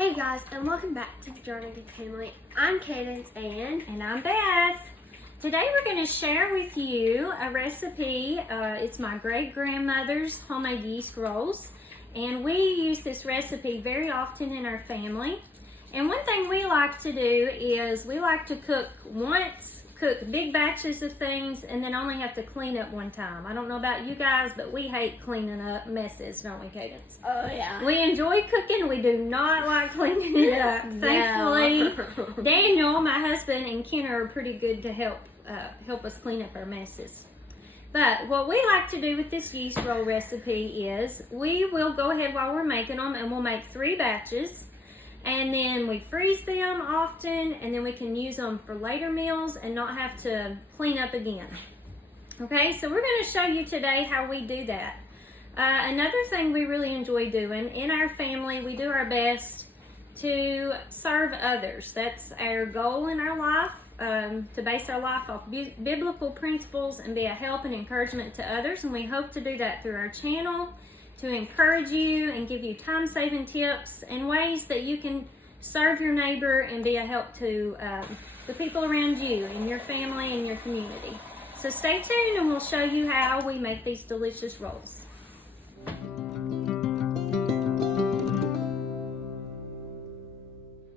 Hey guys, and welcome back to the Jarnigan family. I'm Cadence and I'm Beth. Today we're going to share with you a recipe. It's my great-grandmother's homemade yeast rolls, and we use this recipe very often in our family. And one thing we like to do is we like to cook big batches of things, and then only have to clean up one time. I don't know about you guys, but we hate cleaning up messes, don't we, Cadence? Oh yeah. We enjoy cooking. We do not like cleaning it up. Thankfully, Daniel, my husband, and Kenner are pretty good to help us clean up our messes. But what we like to do with this yeast roll recipe is we will go ahead while we're making them, and we'll make 3 batches. And then we freeze them often, and then we can use them for later meals and not have to clean up again. Okay, so we're going to show you today how we do that. Another thing we really enjoy doing in our family, we do our best to serve others. That's our goal in our life, to base our life off biblical principles and be a help and encouragement to others. And we hope to do that through our channel, to encourage you and give you time-saving tips and ways that you can serve your neighbor and be a help to the people around you and your family and your community. So stay tuned and we'll show you how we make these delicious rolls.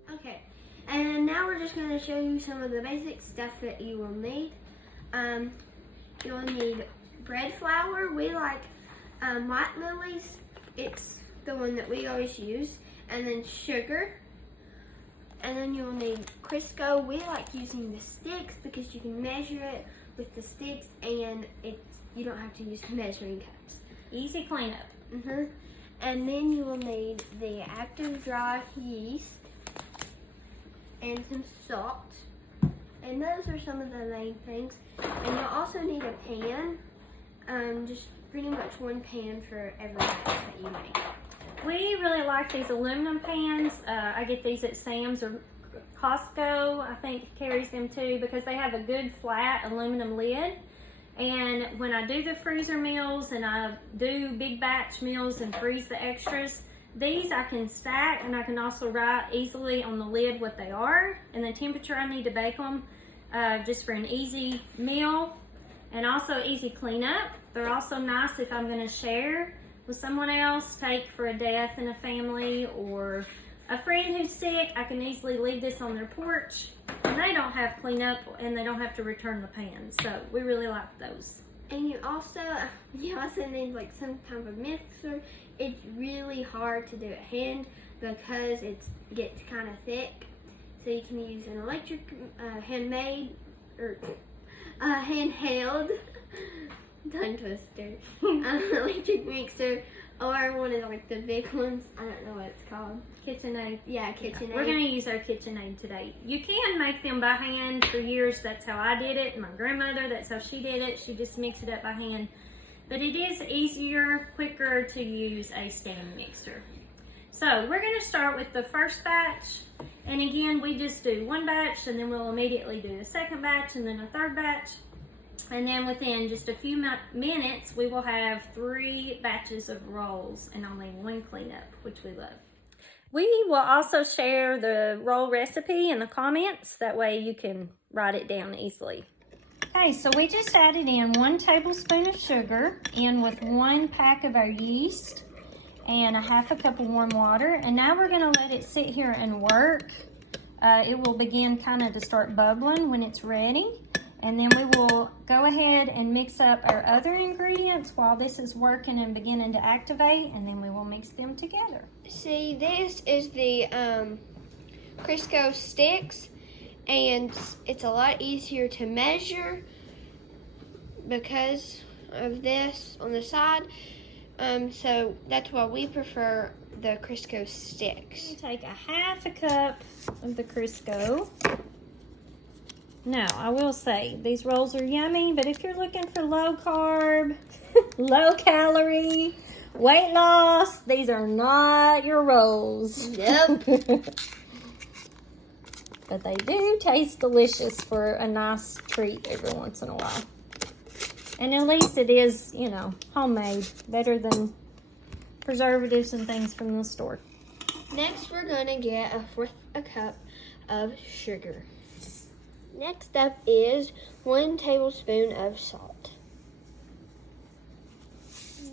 Okay, and now we're just going to show you some of the basic stuff that you will need. You'll need bread flour. We like White Lily's, it's the one that we always use, and then sugar, and then you'll need Crisco. We like using the sticks because you can measure it with the sticks, and you don't have to use measuring cups. Easy cleanup. And then you will need the active dry yeast and some salt, and those are some of the main things. And you'll also need a pan, just pretty much one pan for every batch that you make. We really like these aluminum pans. I get these at Sam's or Costco, I think carries them too, because they have a good flat aluminum lid. And when I do the freezer meals and I do big batch meals and freeze the extras, these I can stack, and I can also write easily on the lid what they are and the temperature I need to bake them, just for an easy meal and also easy cleanup. They're also nice if I'm going to share with someone else, take for a death in a family or a friend who's sick. I can easily leave this on their porch, and they don't have cleanup and they don't have to return the pan. So we really like those. And you also need like some kind of mixer. It's really hard to do it hand because it gets kind of thick. So you can use an electric handmade or handheld tongue twister, electric mixer, or one of like the big ones. I don't know what it's called. KitchenAid. Yeah, KitchenAid. We're going to use our KitchenAid today. You can make them by hand. For years, that's how I did it. My grandmother, that's how she did it. She just mixed it up by hand. But it is easier, quicker to use a stand mixer. So we're going to start with the first batch. And again, we just do one batch, and then we'll immediately do the second batch, and then a third batch. And then within just a few minutes, we will have 3 batches of rolls and only 1 cleanup, which we love. We will also share the roll recipe in the comments. That way you can write it down easily. Okay, so we just added in 1 tablespoon of sugar in with 1 pack of our yeast and a half a cup of warm water. And now we're going to let it sit here and work. It will begin kind of to start bubbling when it's ready. And then we will go ahead and mix up our other ingredients while this is working and beginning to activate, and then we will mix them together. See, this is the Crisco sticks, and it's a lot easier to measure because of this on the side. So that's why we prefer the Crisco sticks. Take a half a cup of the Crisco. Now, I will say, these rolls are yummy, but if you're looking for low carb, low calorie, weight loss, these are not your rolls. Yep. But they do taste delicious for a nice treat every once in a while. And at least it is, homemade, better than preservatives and things from the store. Next, we're going to get 1/4 cup of sugar. Next up is 1 tablespoon of salt.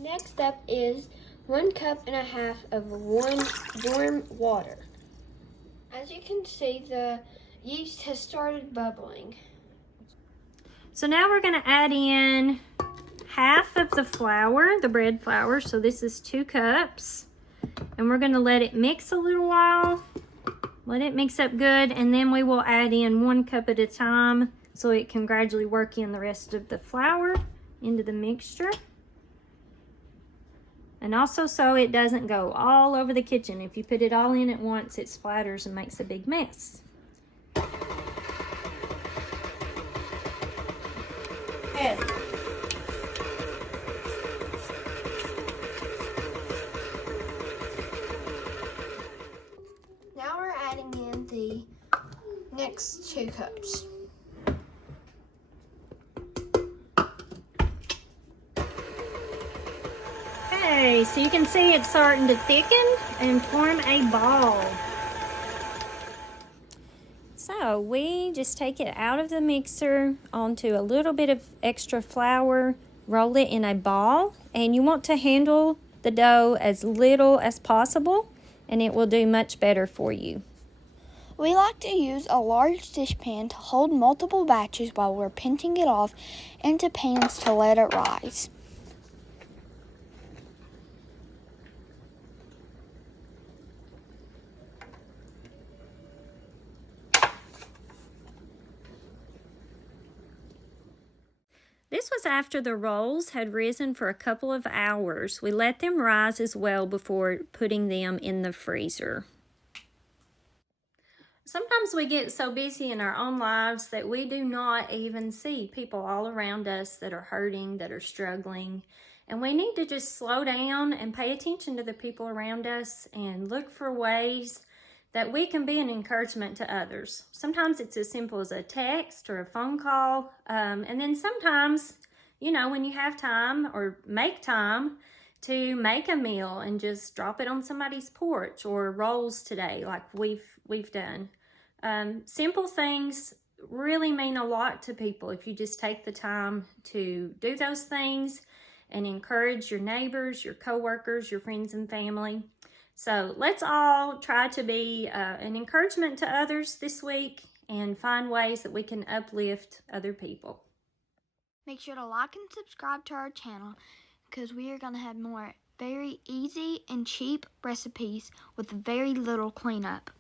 Next up is 1.5 cups of warm water. As you can see, the yeast has started bubbling. So now we're going to add in half of the flour, the bread flour. So this is 2 cups. And we're going to let it mix a little while. Let it mix up good, and then we will add in 1 cup at a time so it can gradually work in the rest of the flour into the mixture. And also so it doesn't go all over the kitchen. If you put it all in at once, it splatters and makes a big mess. Add. Now we're adding in the next 2 cups. Okay, so you can see it's starting to thicken and form a ball. So we just take it out of the mixer onto a little bit of extra flour, roll it in a ball, and you want to handle the dough as little as possible, and it will do much better for you. We like to use a large dishpan to hold multiple batches while we're pinching it off into pans to let it rise. This was after the rolls had risen for a couple of hours. We let them rise as well before putting them in the freezer. Sometimes we get so busy in our own lives that we do not even see people all around us that are hurting, that are struggling. And we need to just slow down and pay attention to the people around us and look for ways that we can be an encouragement to others. Sometimes it's as simple as a text or a phone call. And then sometimes, you know, when you have time or make time to make a meal and just drop it on somebody's porch, or rolls today like we've done. Simple things really mean a lot to people if you just take the time to do those things and encourage your neighbors, your coworkers, your friends and family. So let's all try to be an encouragement to others this week and find ways that we can uplift other people. Make sure to like and subscribe to our channel because we are going to have more very easy and cheap recipes with very little cleanup.